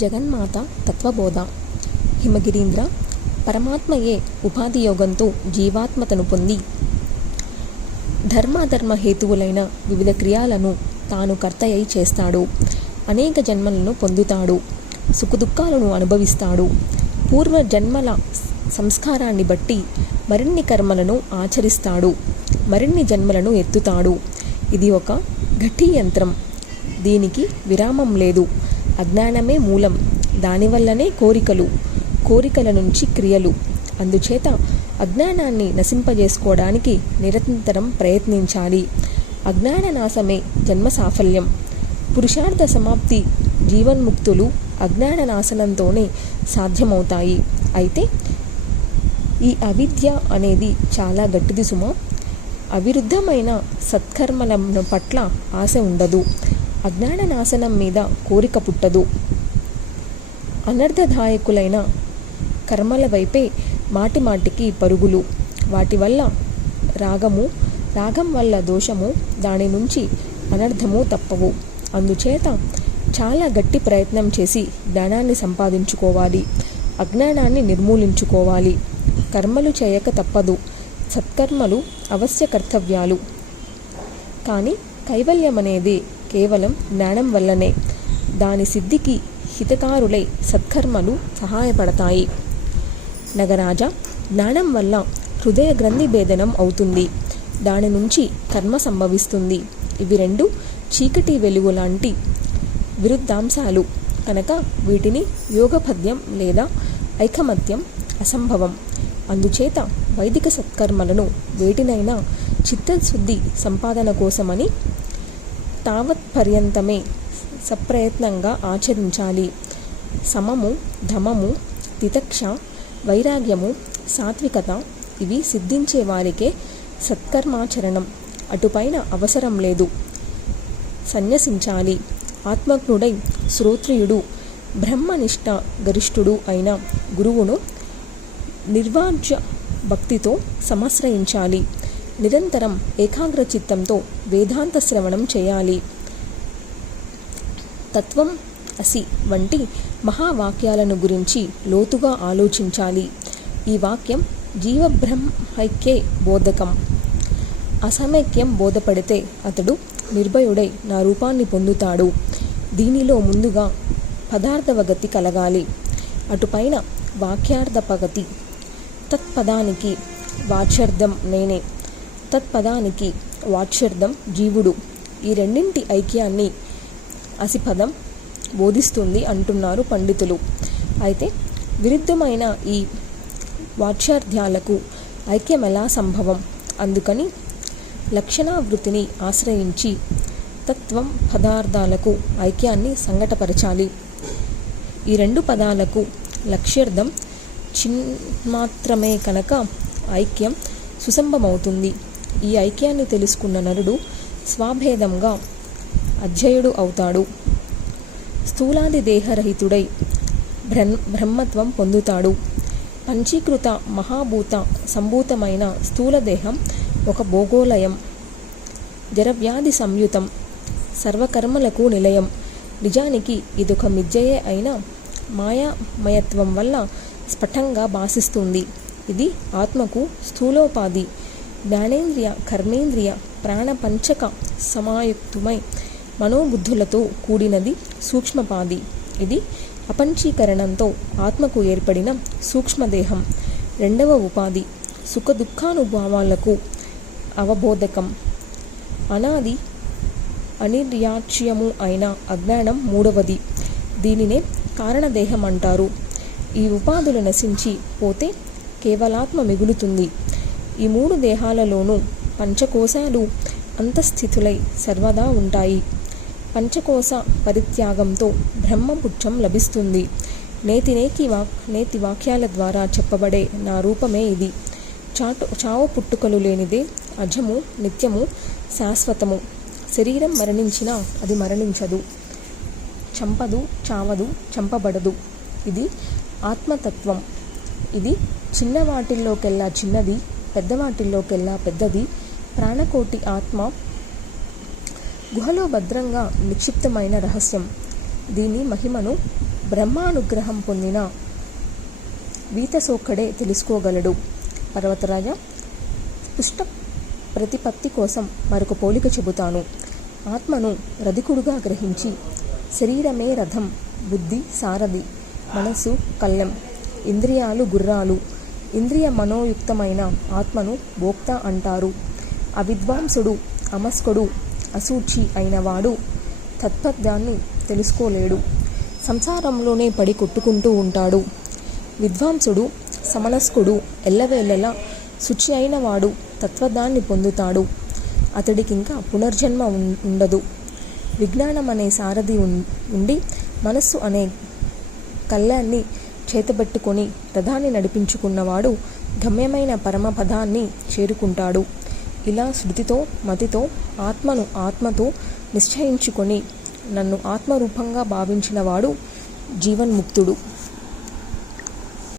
జగన్మాత తత్వబోధ. హిమగిరీంద్ర పరమాత్మయే ఉపాధి యోగంతో జీవాత్మతను పొంది ధర్మాధర్మ హేతువులైన వివిధ క్రియలను తాను కర్తయ్య చేస్తాడు. అనేక జన్మలను పొందుతాడు. సుఖదుఖాలను అనుభవిస్తాడు. పూర్వ జన్మల సంస్కారాన్ని బట్టి మరిన్ని కర్మలను ఆచరిస్తాడు. మరిన్ని జన్మలను ఎత్తుతాడు. ఇది ఒక గట్టి యంత్రం. దీనికి విరామం లేదు. అజ్ఞానమే మూలం. దానివల్లనే కోరికల నుంచి క్రియలు. అందుచేత అజ్ఞానాన్ని నశింపజేసుకోవడానికి నిరంతరం ప్రయత్నించాలి. అజ్ఞాన నాశమే జన్మ సాఫల్యం. పురుషార్థ సమాప్తి, జీవన్ముక్తులు అజ్ఞాన నాశనంతోనే సాధ్యమవుతాయి. అయితే ఈ అవిద్య అనేది చాలా గట్టిది సుమా. అవిరుద్ధమైన సత్కర్మల పట్ల ఆశ ఉండదు. అజ్ఞాన నాశనం మీద కోరిక పుట్టదు. అనర్థదాయకులైన కర్మల వైపే మాటిమాటికి పరుగులు. వాటి వల్ల రాగం వల్ల దోషము, దాని నుంచి అనర్థము తప్పవు. అందుచేత చాలా గట్టి ప్రయత్నం చేసి జ్ఞానాన్ని సంపాదించుకోవాలి. అజ్ఞానాన్ని నిర్మూలించుకోవాలి. కర్మలు చేయక తప్పదు. సత్కర్మలు అవశ్య కర్తవ్యాలు. కానీ కైవల్యం అనేది కేవలం జ్ఞానం వల్లనే. దాని సిద్ధికి హితకారులై సత్కర్మలు సహాయపడతాయి. నగరాజా, జ్ఞానం వల్ల హృదయ గ్రంథి భేదనం అవుతుంది. దాని నుంచి కర్మ సంభవిస్తుంది. ఇవి రెండు చీకటి వెలుగు లాంటి విరుద్ధాంశాలు కనుక వీటిని యోగపద్యం లేదా ఐకమత్యం అసంభవం. అందుచేత వైదిక సత్కర్మలను వేటినైనా చిత్తశుద్ధి సంపాదన కోసమని తావత్పర్యంతమే సప్రయత్నంగా ఆచరించాలి. సమము, ధమము, తితక్ష, వైరాగ్యము, సాత్వికత ఇవి సిద్ధించే వారికే సత్కర్మాచరణం. అటుపైన అవసరం లేదు. సన్యసించాలి. ఆత్మజ్ఞుడై శ్రోత్రియుడు, బ్రహ్మనిష్ట గరిష్ఠుడు అయిన గురువును నిర్వాజ్య భక్తితో సమాశ్రయించాలి. నిరంతరం ఏకాగ్రచిత్తంతో వేదాంత శ్రవణం చేయాలి. తత్వం అసి వంటి మహావాక్యాలను గురించి లోతుగా ఆలోచించాలి. ఈ వాక్యం జీవబ్రహ్మైక్యే బోధకం. అసమైక్యం బోధపడితే అతడు నిర్భయుడై నా రూపాన్ని పొందుతాడు. దీనిలో ముందుగా పదార్థవగతి కలగాలి. అటుపైన వాక్యార్థపగతి. తత్పదానికి వాచ్యార్థం నేనే. తత్పదానికి వాచ్యార్థం జీవుడు. ఈ రెండింటి ఐక్యాన్ని అసిపదం బోధిస్తుంది అంటున్నారు పండితులు. అయితే విరుద్ధమైన ఈ వాచ్యార్థాలకు ఐక్యం ఎలా సంభవం? అందుకని లక్షణావృత్తిని ఆశ్రయించి తత్వం పదార్థాలకు ఐక్యాన్ని సంఘటపరచాలి. ఈ రెండు పదాలకు లక్ష్యార్థం చిన్మాత్రమే కనుక ఐక్యం సుసంభమవుతుంది. ఈ ఐక్యాన్ని తెలుసుకున్న నరుడు స్వాభేదంగా అధ్యయుడు అవుతాడు. స్థూలాది దేహరహితుడై బ్రహ్మత్వం పొందుతాడు. పంచీకృత మహాభూత సంభూతమైన స్థూలదేహం ఒక భోగోలయం. జరవ్యాధి సంయుతం. సర్వకర్మలకు నిలయం. నిజానికి ఇదొక మిథ్యయే అయినా మాయామయత్వం వల్ల స్ఫుటంగా భాసిస్తుంది. ఇది ఆత్మకు స్థూలోపాధి. జ్ఞానేంద్రియ, కర్మేంద్రియ, ప్రాణపంచక సమాయుక్తమై మనోబుద్ధులతో కూడినది సూక్ష్మపాధి. ఇది అపంచీకరణంతో ఆత్మకు ఏర్పడిన సూక్ష్మదేహం. రెండవ ఉపాధి సుఖదుఖానుభవాలకు అవబోధకం. అనాది అనిర్యాచ్యము అయిన అజ్ఞానం మూడవది. దీనినే కారణదేహం అంటారు. ఈ ఉపాధులు నశించి పోతే కేవలాత్మ మిగులుతుంది. ఈ మూడు దేహాలలోనూ పంచకోశాలు అంతఃస్థితులై సర్వదా ఉంటాయి. పంచకోశ పరిత్యాగంతో బ్రహ్మపుచ్చం లభిస్తుంది. నేతి వాక్యాల ద్వారా చెప్పబడే నా రూపమే ఇది. చావు పుట్టుకలు లేనిదే, అజము, నిత్యము, శాశ్వతము. శరీరం మరణించినా అది మరణించదు, చంపదు, చావదు, చంపబడదు. ఇది ఆత్మతత్వం. ఇది చిన్నవాటిల్లోకెల్లా చిన్నది, పెద్దవాటిల్లోకెల్లా పెద్దది. ప్రాణకోటి ఆత్మ గుహలో భద్రంగా నిక్షిప్తమైన రహస్యం. దీని మహిమను బ్రహ్మానుగ్రహం పొందిన వీతసోక్కడే తెలుసుకోగలడు. పర్వతరాజ, స్పృష్ట ప్రతిపత్తి కోసం మరొక పోలిక చెబుతాను. ఆత్మను రధికుడుగా గ్రహించి శరీరమే రథం, బుద్ధి సారథి, మనస్సు కళ్ళెం, ఇంద్రియాలు గుర్రాలు, ఇంద్రియ మనోయుక్తమైన ఆత్మను భోక్త అంటారు. అవిద్వాంసుడు, అమస్కుడు, అసూచి అయినవాడు తత్పథాన్ని తెలుసుకోలేడు. సంసారంలోనే పడి కొట్టుకుంటూ ఉంటాడు. విద్వాంసుడు, సమనస్కుడు ఎల్లవేళలా శుచి అయినవాడు తత్వదాన్ని పొందుతాడు. అతడికింకా పునర్జన్మ ఉండదు. విజ్ఞానం అనే సారథి ఉండి మనస్సు అనే కళ్యాణ్ణి చేతబెట్టుకొని రథాన్ని నడిపించుకున్నవాడు గమ్యమైన పరమపదాన్ని చేరుకుంటాడు. ఇలా శృతితో మతితో ఆత్మను ఆత్మతో నిశ్చయించుకొని నన్ను ఆత్మరూపంగా భావించినవాడు జీవన్ముక్తుడు.